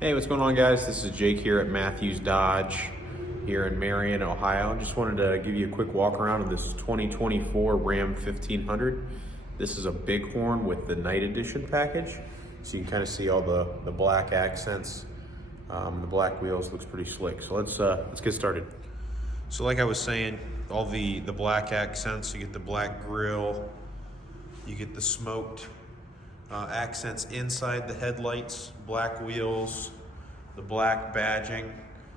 Hey, what's going on, guys? This is Jake here at Matthews Dodge here in Marion, Ohio. Just wanted to give you a quick walk around of this 2024 Ram 1500. This is a Bighorn with the Night Edition package. So you can kind of see all the black accents. The black wheels looks pretty slick. So let's get started. So like I was saying, all the black accents, you get the black grille, you get the smoked accents inside the headlights, black wheels, the black badging.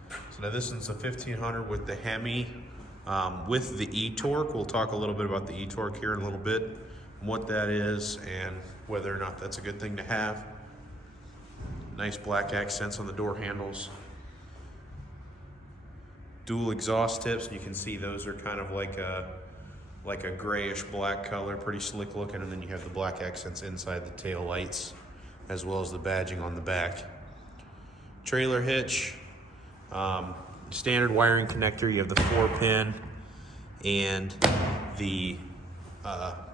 So now this one's a 1500 with the Hemi, with the e-torque. We'll talk a little bit about the e-torque here in a little bit, and what that is and whether or not that's a good thing to have. Nice black accents on the door handles. Dual exhaust tips, and you can see those are kind of like a grayish black color, pretty slick looking, and then you have the black accents inside the tail lights as well as the badging on the back. Trailer hitch, standard wiring connector. You have the 4-pin and the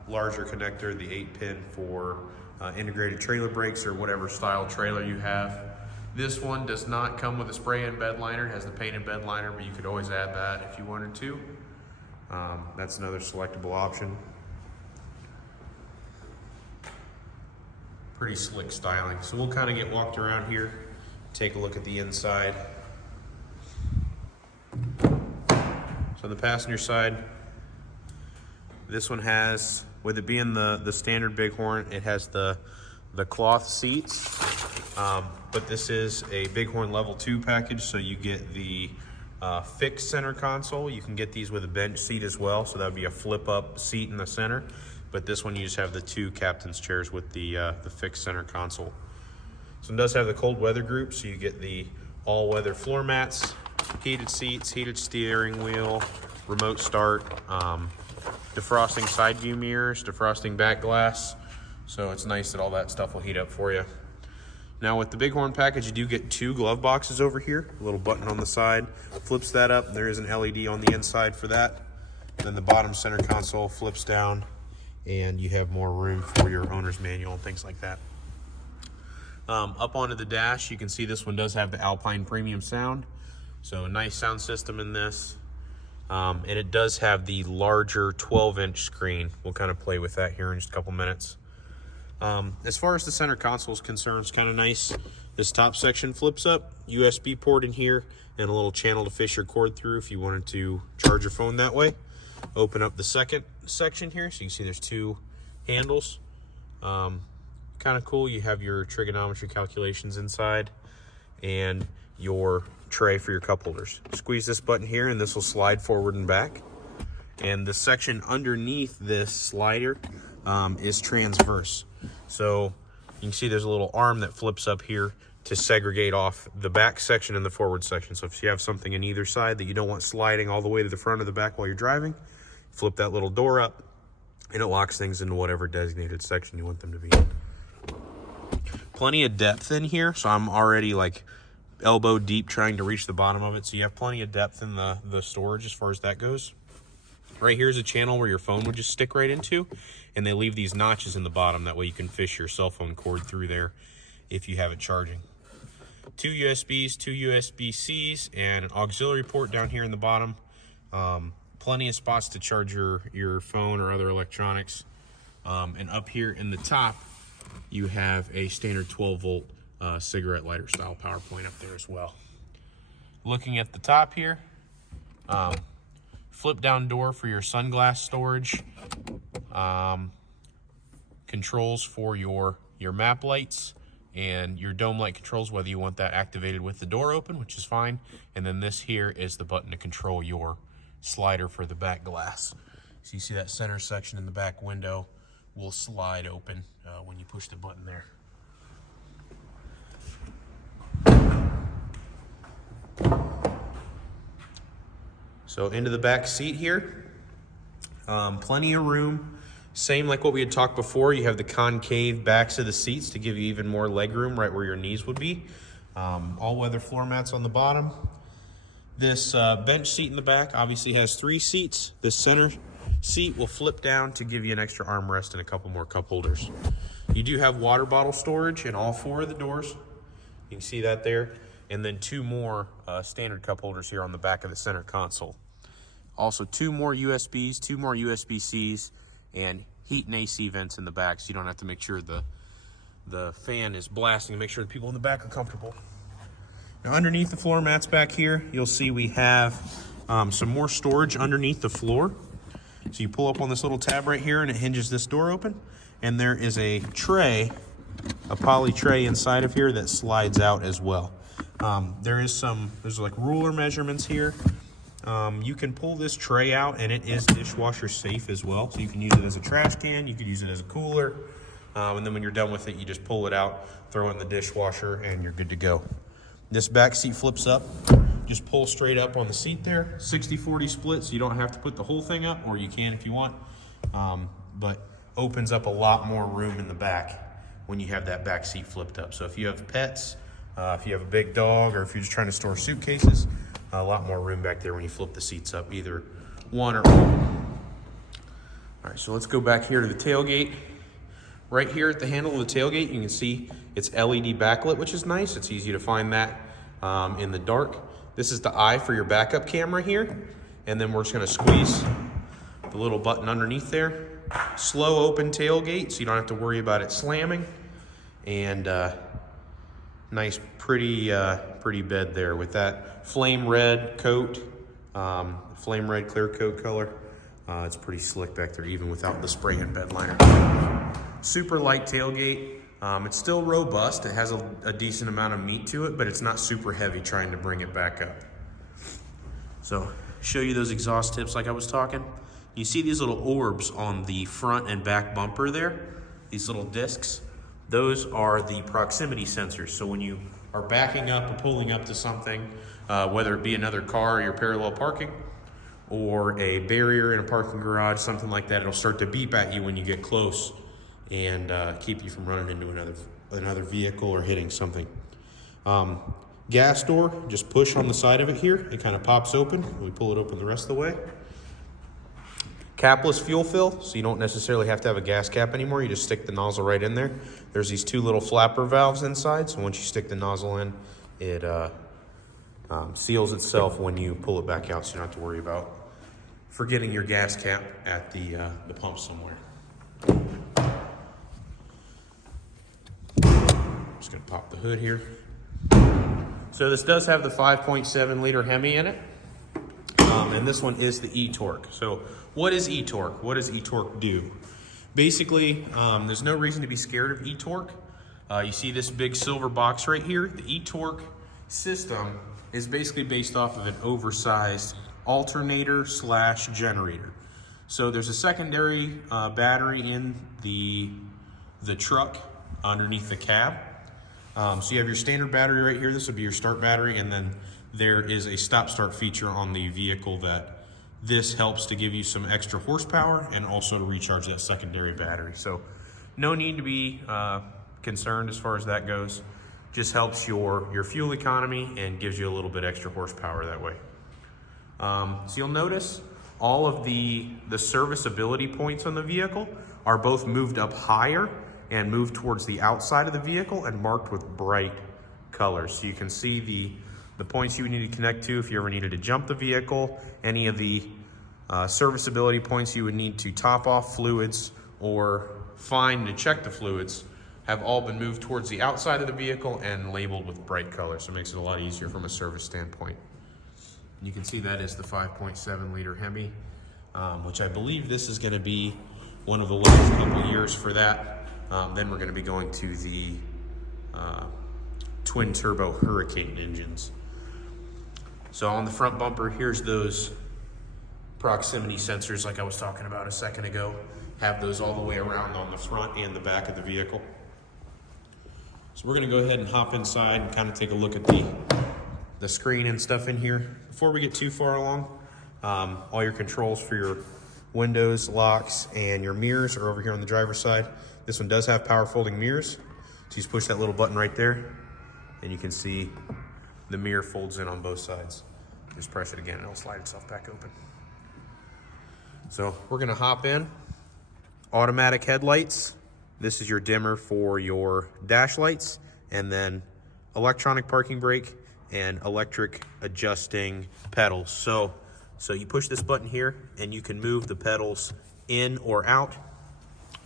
larger connector, the 8-pin for integrated trailer brakes or whatever style trailer you have. This one does not come with a spray-in bed liner. It has the painted bed liner, but you could always add that if you wanted to. That's another selectable option. Pretty slick styling. So we'll kind of get walked around here, take a look at the inside. So on the passenger side, this one has, with it being the standard Bighorn, it has the cloth seats, but this is a Bighorn level 2 package, so you get the fixed center console. You can get these with a bench seat as well, so that would be a flip up seat in the center, but this one you just have the 2 captain's chairs with the fixed center console. So it does have the cold weather group, so you get the all weather floor mats, heated seats, heated steering wheel, remote start, defrosting side view mirrors, defrosting back glass. So it's nice that all that stuff will heat up for you. Now with the Bighorn package, you do get 2 glove boxes over here, a little button on the side, flips that up. There is an LED on the inside for that. Then the bottom center console flips down and you have more room for your owner's manual and things like that. Up onto the dash, you can see this one does have the Alpine premium sound. So a nice sound system in this. And it does have the larger 12-inch screen. We'll kind of play with that here in just a couple minutes. As far as the center console is concerned, it's kind of nice. This top section flips up, USB port in here, and a little channel to fish your cord through if you wanted to charge your phone that way. Open up the second section here, so you can see there's 2 handles. Kind of cool. You have your trigonometry calculations inside and your tray for your cup holders. Squeeze this button here and this will slide forward and back. And the section underneath this slider is transverse. So you can see there's a little arm that flips up here to segregate off the back section and the forward section. So if you have something in either side that you don't want sliding all the way to the front or the back while you're driving, flip that little door up and it locks things into whatever designated section you want them to be in. Plenty of depth in here, so I'm already like elbow deep trying to reach the bottom of it. So you have plenty of depth in the storage as far as that goes. Right here is a channel where your phone would just stick right into, and they leave these notches in the bottom. That way you can fish your cell phone cord through there if you have it charging. 2 USBs, 2 USB-Cs, and an auxiliary port down here in the bottom. Plenty of spots to charge your phone or other electronics. And up here in the top, you have a standard 12-volt cigarette lighter style power point up there as well. Looking at the top here, flip down door for your sunglass storage, controls for your map lights and your dome light controls, whether you want that activated with the door open, which is fine. And then this here is the button to control your slider for the back glass. So you see that center section in the back window will slide open when you push the button there. So into the back seat here, plenty of room. Same like what we had talked before, you have the concave backs of the seats to give you even more leg room right where your knees would be. All weather floor mats on the bottom. This bench seat in the back obviously has 3 seats. This center seat will flip down to give you an extra armrest and a couple more cup holders. You do have water bottle storage in all 4 of the doors. You can see that there. And then 2 more standard cup holders here on the back of the center console. Also 2 more USBs, 2 more USB-Cs, and heat and AC vents in the back, so you don't have to make sure the fan is blasting to make sure the people in the back are comfortable. Now underneath the floor mats back here, you'll see we have some more storage underneath the floor. So you pull up on this little tab right here and it hinges this door open. And there is a tray, a poly tray inside of here that slides out as well. There's like ruler measurements here. You can pull this tray out and it is dishwasher safe as well. So you can use it as a trash can, you could use it as a cooler. And then when you're done with it, you just pull it out, throw it in the dishwasher, and you're good to go. This back seat flips up. Just pull straight up on the seat there. 60-40 split, so you don't have to put the whole thing up, or you can if you want. But opens up a lot more room in the back when you have that back seat flipped up. So if you have pets, if you have a big dog, or if you're just trying to store suitcases, a lot more room back there when you flip the seats up, either one or all. All right, so let's go back here to the tailgate. Right here at the handle of the tailgate, you can see it's LED backlit, which is nice. It's easy to find that in the dark. This is the eye for your backup camera here. And then we're just gonna squeeze the little button underneath there. Slow open tailgate, so you don't have to worry about it slamming. And nice, pretty bed there with that flame red coat, flame red clear coat color. It's pretty slick back there, even without the spray and bed liner. Super light tailgate. It's still robust. It has a decent amount of meat to it, but it's not super heavy trying to bring it back up. So, show you those exhaust tips like I was talking. You see these little orbs on the front and back bumper there? These little discs? Those are the proximity sensors. So when you are backing up or pulling up to something, whether it be another car or you're parallel parking, or a barrier in a parking garage, something like that, it'll start to beep at you when you get close and keep you from running into another vehicle or hitting something. Gas door, just push on the side of it here. It kind of pops open. We pull it open the rest of the way. Capless fuel fill, so you don't necessarily have to have a gas cap anymore. You just stick the nozzle right in there. There's these 2 little flapper valves inside, so once you stick the nozzle in, it seals itself when you pull it back out, so you don't have to worry about forgetting your gas cap at the pump somewhere. Just gonna pop the hood here. So this does have the 5.7 liter Hemi in it. And this one is the e-torque. So what is e-torque? What does e-torque do? Basically, there's no reason to be scared of e-torque. You see this big silver box right here? The e-torque system is basically based off of an oversized alternator / generator. So there's a secondary battery in the truck underneath the cab. So you have your standard battery right here. This would be your start battery, and then there is a stop-start feature on the vehicle that this helps to give you some extra horsepower and also to recharge that secondary battery. So no need to be concerned as far as that goes. Just helps your fuel economy and gives you a little bit extra horsepower that way. So you'll notice all of the serviceability points on the vehicle are both moved up higher and moved towards the outside of the vehicle and marked with bright colors. So you can see the points you would need to connect to if you ever needed to jump the vehicle, any of the serviceability points you would need to top off fluids or find to check the fluids have all been moved towards the outside of the vehicle and labeled with bright colors. So it makes it a lot easier from a service standpoint. And you can see that is the 5.7 liter Hemi, which I believe this is gonna be one of the last couple years for that. Then we're gonna be going to the twin turbo Hurricane engines. So on the front bumper, here's those proximity sensors like I was talking about a second ago. Have those all the way around on the front and the back of the vehicle. So we're gonna go ahead and hop inside and kind of take a look at the screen and stuff in here. Before we get too far along, all your controls for your windows, locks, and your mirrors are over here on the driver's side. This one does have power folding mirrors. So you just push that little button right there and you can see the mirror folds in on both sides. Just press it again and it'll slide itself back open. So we're gonna hop in. Automatic headlights. This is your dimmer for your dash lights, and then electronic parking brake, and electric adjusting pedals. So you push this button here and you can move the pedals in or out.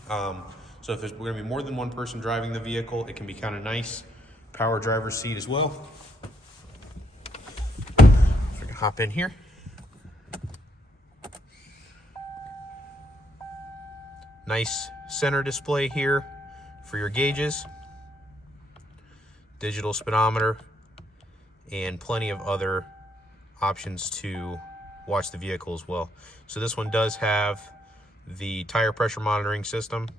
So if there's going to be more than one person driving the vehicle, it can be kind of nice. Power driver's seat as well. So we can hop in here. Nice center display here for your gauges, digital speedometer, and plenty of other options to watch the vehicle as well. So this one does have the tire pressure monitoring system,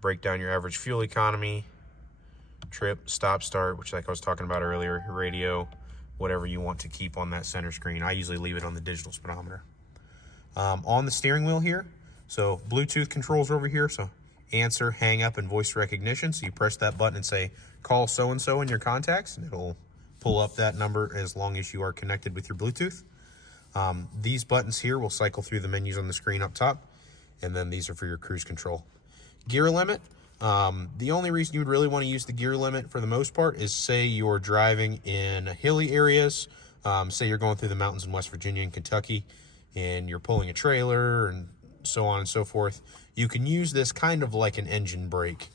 break down your average fuel economy, trip, stop, start, which like I was talking about earlier, radio, whatever you want to keep on that center screen. I usually leave it on the digital speedometer. On the steering wheel here, so Bluetooth controls over here, so answer, hang up, and voice recognition. So you press that button and say, call so-and-so in your contacts, and it'll pull up that number as long as you are connected with your Bluetooth. These buttons here will cycle through the menus on the screen up top, and then these are for your cruise control. Gear limit. The only reason you would really want to use the gear limit for the most part is say you're driving in hilly areas, say you're going through the mountains in West Virginia and Kentucky, and you're pulling a trailer and so on and so forth. You can use this kind of like an engine brake.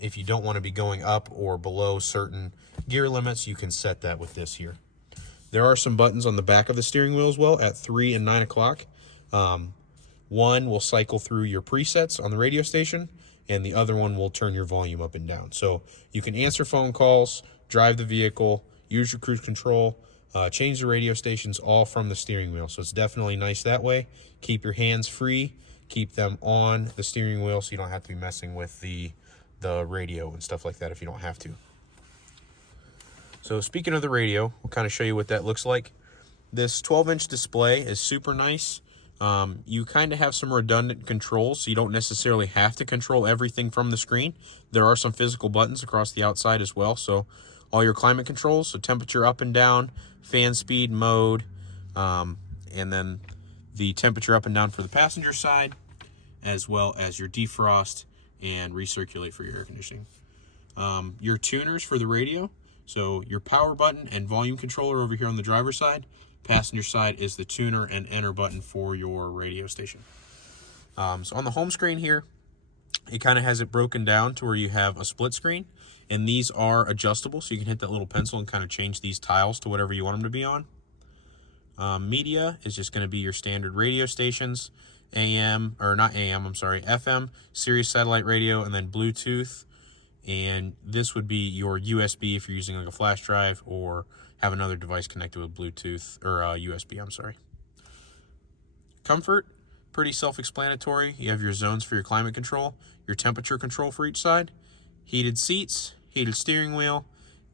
If you don't want to be going up or below certain gear limits, you can set that with this here. There are some buttons on the back of the steering wheel as well at 3 and 9 o'clock. One will cycle through your presets on the radio station, and the other one will turn your volume up and down. So you can answer phone calls, drive the vehicle, use your cruise control, change the radio stations, all from the steering wheel. So it's definitely nice that way. Keep your hands free, keep them on the steering wheel so you don't have to be messing with the radio and stuff like that if you don't have to. So speaking of the radio, we'll kind of show you what that looks like. This 12-inch display is super nice. You kind of have some redundant controls, so you don't necessarily have to control everything from the screen. There are some physical buttons across the outside as well. So all your climate controls, so temperature up and down, fan speed, mode, and then the temperature up and down for the passenger side, as well as your defrost and recirculate for your air conditioning. Your tuners for the radio, so your power button and volume controller over here on the driver's side. Passenger side is the tuner and enter button for your radio station. So on the home screen here, it kind of has it broken down to where you have a split screen, and these are adjustable, so you can hit that little pencil and kind of change these tiles to whatever you want them to be on. Media is just going to be your standard radio stations, AM, or not AM, I'm sorry, FM, Sirius satellite radio, and then Bluetooth. And this would be your USB if you're using like a flash drive or have another device connected with Bluetooth or USB, I'm sorry. Comfort, pretty self-explanatory. You have your zones for your climate control, your temperature control for each side, heated seats, heated steering wheel,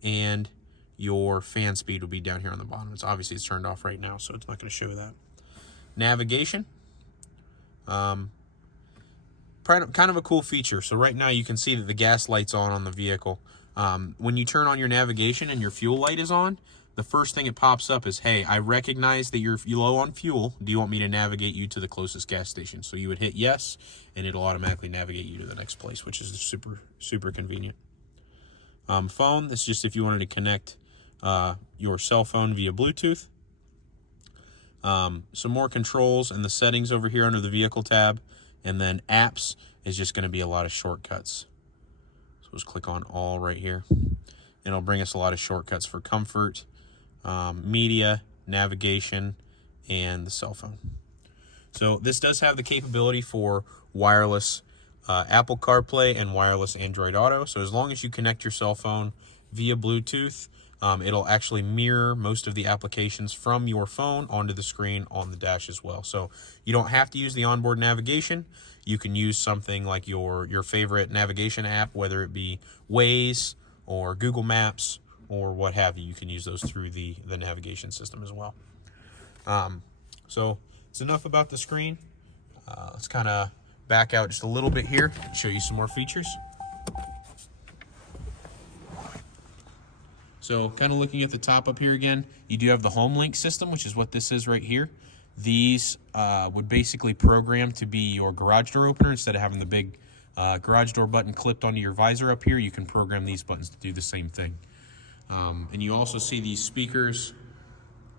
and your fan speed will be down here on the bottom. It's turned off right now, so it's not going to show that. Navigation. Kind of a cool feature. So right now you can see that the gas light's on the vehicle. When you turn on your navigation and your fuel light is on, the first thing it pops up is, hey, I recognize that you're low on fuel. Do you want me to navigate you to the closest gas station? So you would hit yes, and it'll automatically navigate you to the next place, which is super, super convenient. Phone, that's just if you wanted to connect your cell phone via Bluetooth. Some more controls and the settings over here under the vehicle tab. And then apps is just going to be a lot of shortcuts. So let's click on all right here. And it'll bring us a lot of shortcuts for comfort, media, navigation, and the cell phone. So this does have the capability for wireless Apple CarPlay and wireless Android Auto. So as long as you connect your cell phone via Bluetooth, it'll actually mirror most of the applications from your phone onto the screen on the dash as well. So you don't have to use the onboard navigation. You can use something like your favorite navigation app, whether it be Waze or Google Maps or what have you. You can use those through the navigation system as well. So it's enough about the screen. Let's kind of back out just a little bit here, show you some more features. So kind of looking at the top up here again, you do have the home link system, which is what this is right here. These would basically program to be your garage door opener instead of having the big garage door button clipped onto your visor up here. You can program these buttons to do the same thing. And you also see these speakers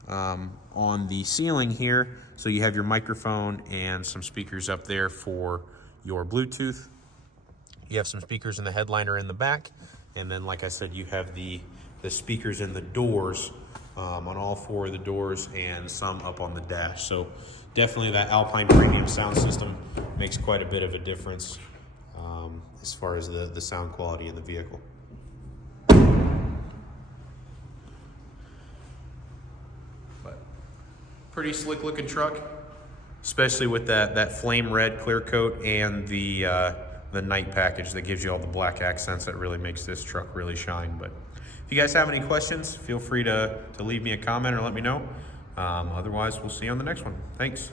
on the ceiling here. So you have your microphone and some speakers up there for your Bluetooth. You have some speakers in the headliner in the back. And then, like I said, you have the speakers in the doors, on all 4 of the doors, and some up on the dash. So definitely that Alpine premium sound system makes quite a bit of a difference as far as the sound quality in the vehicle. But pretty slick looking truck, especially with that flame red clear coat and the night package that gives you all the black accents. That really makes this truck really shine. But if you guys have any questions, feel free to leave me a comment or let me know. Otherwise, we'll see you on the next one. Thanks.